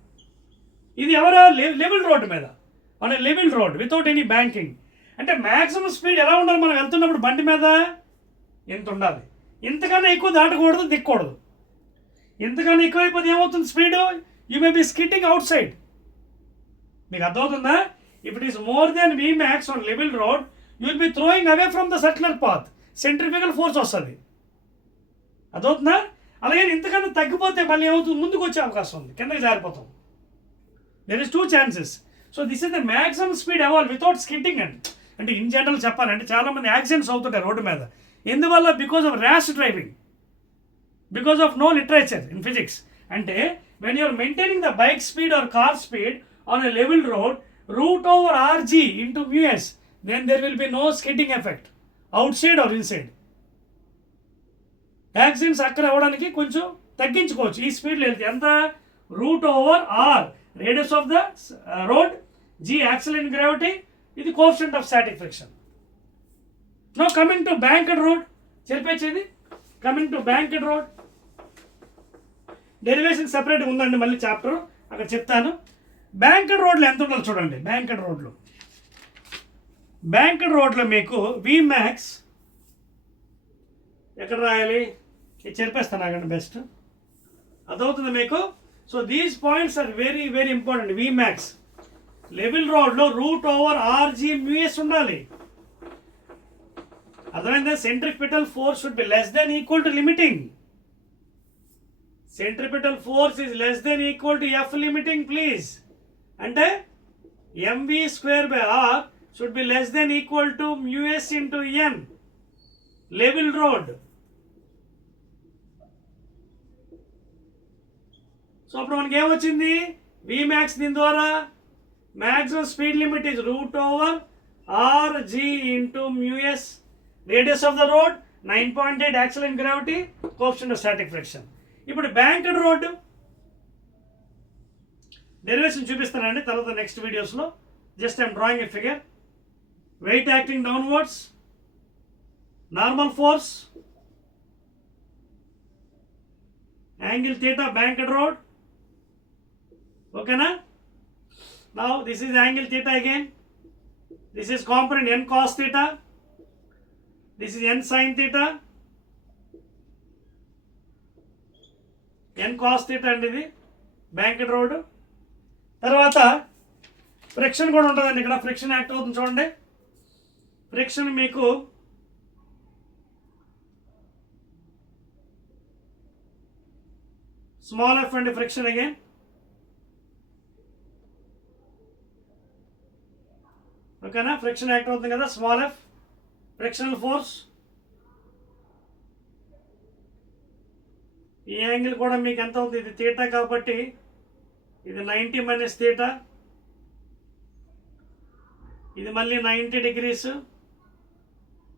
ఇది ఎవరో లెవెల్ రోడ్ మీద, on a level road without any banking. అంటే మ్యాక్సిమం స్పీడ్ ఎలా ఉండాలి? మనం వెళ్తున్నప్పుడు బండి మీద ఎంత ఉండాలి? ఇంతకన్నా ఎక్కువ దాటకూడదు, దిక్కకూడదు. ఇంతకన్నా ఎక్కువైపోతే ఏమవుతుంది speed? You may be skidding outside. మీకు అర్థమవుతుందా? If it is more than V max on level road, you will be throwing away from the circular path. Centrifugal force వస్తుంది. అదవుతుందా? అలాగే ఇంతకన్నా తగ్గిపోతే మళ్ళీ ఏమవుతుంది? ముందుకు వచ్చే అవకాశం ఉంది, కిందకి జారిపోతాం. There is 2 chances. So this is the maximum speed allowed without skidding అండి. అంటే ఇన్ జనరల్ చెప్పాలంటే చాలామంది యాక్సిడెంట్స్ అవుతుంటాయి రోడ్డు మీద. ఎందువల్ల? Because of rash driving, because of no literature in physics. అంటే when you're maintaining the bike speed or car speed on a level road, root over RG into mu s, then there will be no skidding effect outside or inside. Accidents అక్కడ అవ్వడానికి కొంచెం తగ్గించుకోవచ్చు ఈ స్పీడ్లో వెళ్తే. ఎంత? Root over R radius of the road, G acceleration gravity, ఇది coefficient of static friction. No coming to banked road, చెప్పేది coming to banked road. Derivation separate ఉందండి, మళ్ళీ చాప్టర్ అక్కడ చెప్తాను. బ్యాంక్డ్ రోడ్లో ఎంత ఉండాలి చూడండి. బ్యాంక్డ్ రోడ్లో మీకు వి మ్యాక్స్ ఎక్కడ రాయాలి? ఇది చెప్పేస్తాను ఆగండి, బెస్ట్ అదవుతుంది మీకు. So these points are very very important. V max level రోడ్లో రూట్ ఓవర్ ఆర్జీ మ్యూఎస్ ఉండాలి. అర్థమైందా? Centripetal force should be less then equal to limiting. Centripetal force is less then equal to F limiting please. అంటే MV square by R should be less then equal to mu s into N level road. So అప్పుడు మనకి ఏమొచ్చింది? V max దీని ద్వారా maximum speed limit is root over RG into mu s, radius of the road 9.8 acceleration gravity, coefficient of static friction. ఇప్పుడు banked road derivation చూపిస్తానండి తర్వాత next వీడియోస్లో. Just I'm drawing a figure. Weight acting downwards, normal force, angle theta, banked road. Okay na? Now this is angle theta again. This is component n cos theta. This is n sin theta. n cos theta అండి ఇది banked road. తర్వాత ఫ్రిక్షన్ కూడా ఉంటుందండి. ఇక్కడ friction act అవుతుంది చూడండి. ఫ్రిక్షన్ మీకు small F అండి ఫ్రిక్షన్ అగైన్. ఓకేనా? ఫ్రిక్షన్ యాక్ట్ అవుతుంది కదా, స్మాల్ ఎఫ్ ఫ్రిక్షనల్ ఫోర్స్. ఈ యాంగిల్ కూడా మీకు ఎంత అవుతుంది? ఇది థీటా కాబట్టి ఇది 90 మైనస్ థీటా, ఇది మళ్ళీ 90 degrees.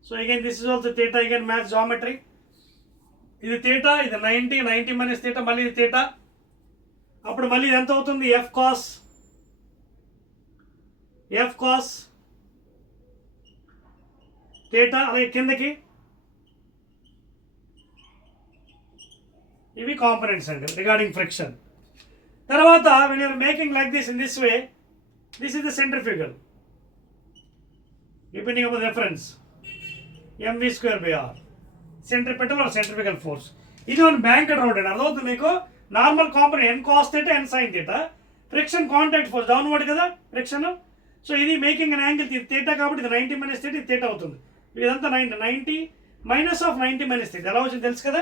So again this is also theta, again maths geometry. ఇది థీటా, ఇది 90 మైనస్ థీటా, మళ్ళీ ఇది థీటా. అప్పుడు మళ్ళీ ఇది ఎంత అవుతుంది? F cos theta. అలాగే కిందకి ఇవి కాంపనెంట్స్ అండి రిగార్డింగ్ ఫ్రిక్షన్. తర్వాత when you're making like this in this way, this is the centrifugal depending upon reference MV square by R centripetal or centrifugal force. ఇది మన బ్యాంక్డ్ రోడ్ అండి. అర్థమవుతుంది మీకు? Normal component N cos theta, N sine theta. Friction contact force downward కదా friction. So ఇది making an angle theta కాబట్టి ఇది 90 minus theta, ఇది థీటా అవుతుంది. ఇదంతా 90 మైనస్ ఆఫ్ 90 మైనస్ థీటా. ఎలా వచ్చింది తెలుసు కదా?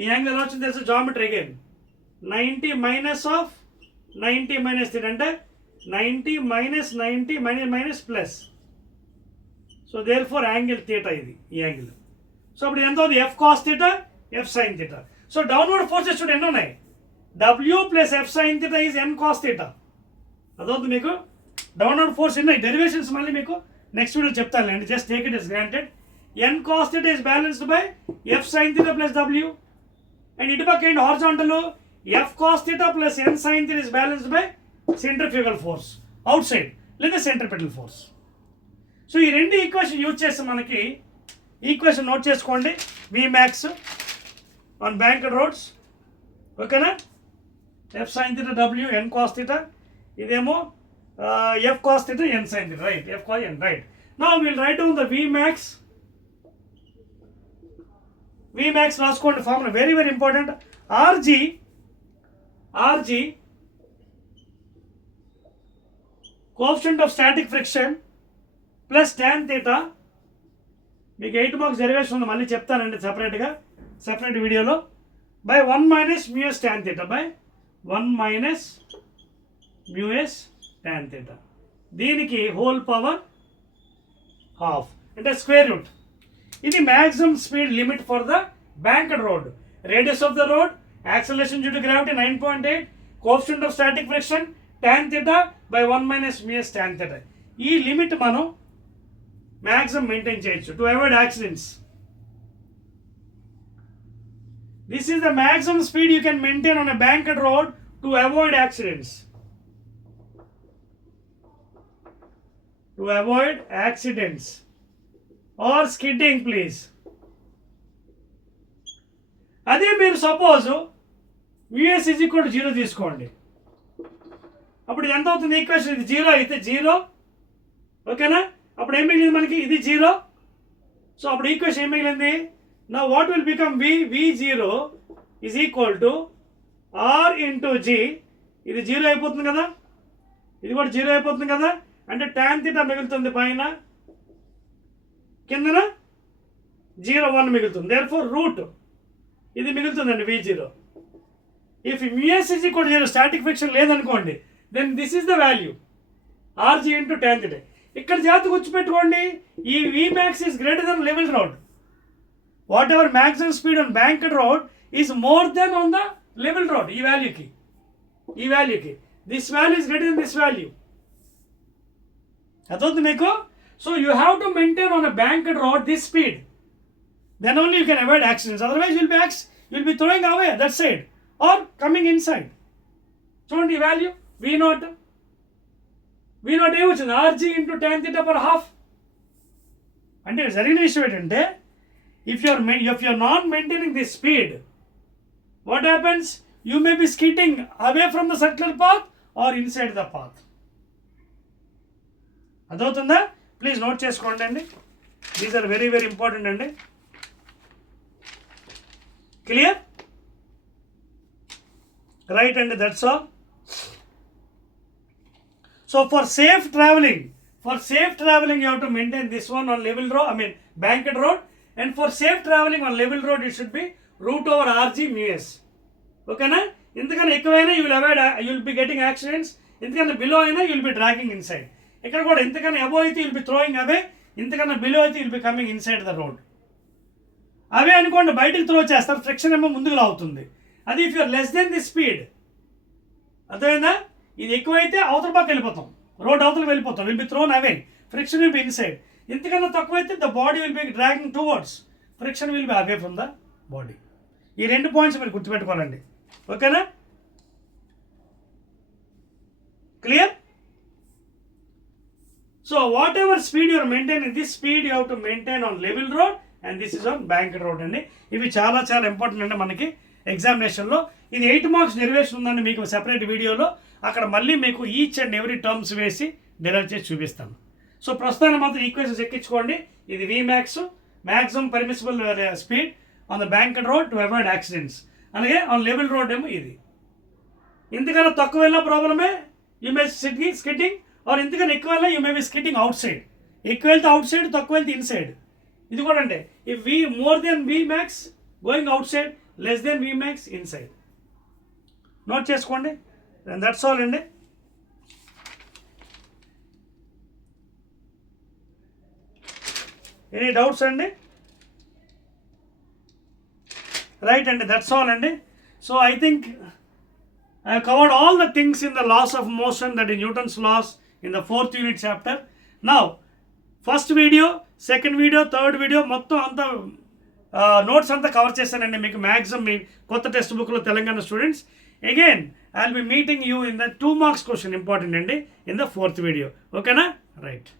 ఈ యాంగిల్ ఎలా వచ్చింది తెలుసు? Geometry again 90 minus of 90 minus theta అంటే 90 minus 90 minus plus. So therefore angle theta ఇది ఈ యాంగిల్. సో అప్పుడు ఎంత అవుతుంది? F cos theta, F sine theta. So downward forces చూడండి ఎన్ని ఉన్నాయి? W plus F sine theta is N cos theta. అదవుతుంది మీకు డౌన్వర్డ్ ఫోర్స్ ఎన్ని డెరివేషన్స్ మళ్ళీ మీకు నెక్స్ట్ వీడియో చెప్తానులేండి. Just take it is granted. N cos theta is balanced by F sine theta plus W. And ఇటు పక్క ఏంటి? Horizontal F cos theta plus n sin theta is balanced by centrifugal force outside లేదా centripetal force. So ఈ రెండు equation use చేస్తే మనకి equation note చేసుకోండి. Vmax on banked roads, ఓకేనా? F sin theta W n cos theta, ఇదేమో F cos theta n sin theta, right? F cos n, right? Now we'll write down the Vmax. Vmax రాసుకోండి formula, very very important. RG coefficient of static friction plus tan theta, మీకు 8 marks derivation ఉంది, మళ్ళీ చెప్తానండి సెపరేట్గా separate వీడియోలో, by 1 minus mu s tan theta, by 1 minus mu s tan theta. దీనికి whole power half అంటే square root. ఇది maximum speed limit for the banked road. Radius of the road, acceleration due to gravity 9.8, coefficient of static friction tan theta by 1 minus mu s tan theta. ఈ limit మనం maximum maintain చేయొచ్చు to avoid accidents. This is the maximum speed you can maintain on a banked road to avoid accidents. To avoid accidents or skidding, please. అదే మీరు సపోజ్ మ్యూఎస్ is equal to 0 తీసుకోండి. అప్పుడు ఎంత అవుతుంది ఈక్వేషన్? ఇది 0 అయితే 0, ఓకేనా? అప్పుడు ఏం మిగిలింది మనకి? ఇది 0. సో అప్పుడు ఈక్వేషన్ ఏం మిగిలింది? Now what will become V0 is equal to R into G. ఇది 0 అయిపోతుంది కదా, ఇది కూడా 0 అయిపోతుంది కదా, అంటే tan theta మిగులుతుంది పైన, కిందన 0.1 మిగులుతుంది. therefore రూట్ ఇది మిగులుతుందండి V0. If mu s is equal to 0, static friction లేదనుకోండి, then this is the value RG into tan theta. ఇక్కడ జాగ్రత్త గుర్తుపెట్టుకోండి, ఈ Vmax is greater than level road. Whatever maximum speed on banked road is more than on the level road. ఈ వాల్యూకి this value is greater than this value. అర్థమవుతుంది మీకు? So you have to maintain on a banked road this speed, then only you can avoid accidents. Otherwise you'll be throwing away that side or coming inside. చూడండి ఈ value V0 ఏమొచ్చింది? RG into tan theta per half. అంటే జరిగిన విషయం ఏంటంటే, if you're not maintaining this speed, what happens? You may be skidding away from the circular path or inside the path. అదవుతుందా? Please note చేసుకోండి అండి, these are very very important అండి. Clear? Right అండి, that's all. So for safe traveling you have to maintain this one on level road, banked road. And for safe traveling on level road, it should be root over RG µs. ఓకేనా? ఇంతకన్నా ఎక్కువైనా you will be getting accidents. ఇంతకన్నా బిలో అయినా you will be dragging inside. ఇక్కడ కూడా ఇంతకన్నా అబోవ్ అయితే you will be throwing away, ఇంతకన్నా బిలో అయితే you will be coming inside the road. Away అనుకోండి బయటకు త్రో చేస్తారు, ఫ్రిక్షన్ ఏమో ముందుకు లాగుతుంది. అది if you're less then the speed, అర్థమైందా? ఇది ఎక్కువైతే అవతల పక్క వెళ్ళిపోతాం, రోడ్ అవతల వెళ్ళిపోతాం, will be thrown away, friction will be inside. ఇంతకన్నా తక్కువైతే the body will be dragging towards, friction will be away from the body. ఈ 2 పాయింట్స్ మీరు గుర్తుపెట్టుకోవాలండి, ఓకేనా? Clear? So what ever speed you're maintaining, this speed you have to maintain on level road and this is on banked road అండి. ఇవి చాలా చాలా ఇంపార్టెంట్ అండి మనకి ఎగ్జామినేషన్లో. ఇది 8 మార్క్స్ డెరివేషన్ ఉందండి మీకు సెపరేట్ వీడియోలో, అక్కడ మళ్ళీ మీకు ఈచ్ అండ్ ఎవ్రీ టర్మ్స్ వేసి డెరైవ్ చేసి చూపిస్తాను. సో ప్రస్తుతాన్ని మాత్రం ఈక్వేషన్స్ ఎక్కించుకోండి. ఇది Vmax, maximum permissible speed on the banked road to avoid accidents. అలాగే ఆన్ లెవెల్ రోడ్ ఏమో ఇది. ఇంతకన్నా తక్కువ వెళ్ళిన ప్రాబ్లమే యూ మే స్కిడ్డింగ్, ఆర్ ఇంతకన్నా ఎక్కువ వెళ్ళినా you may B skidding out side. ఎక్కువ వెళ్తే అవుట్ సైడ్, తక్కువ వెళ్తే ఇన్సైడ్. ఇది కూడా అంటే if more than Vmax going out side, less than Vmax inside. Note చేసుకోండి, దట్స్ ఆల్ అండి. ఎనీ డౌట్స్ అండి? రైట్ అండి, దట్స్ ఆల్ అండి. So I think I have covered all the things in the laws of motion, that is Newton's laws, in the 4th unit chapter. Now first video, second video, third video మొత్తం అంతా నోట్స్ అంతా కవర్ చేశానండి మీకు మ్యాక్సిమం మీ కొత్త టెక్స్ట్ బుక్లో Telangana students. Again I will be meeting you in the 2 marks question important అండి in the 4th video. ఓకేనా? రైట్.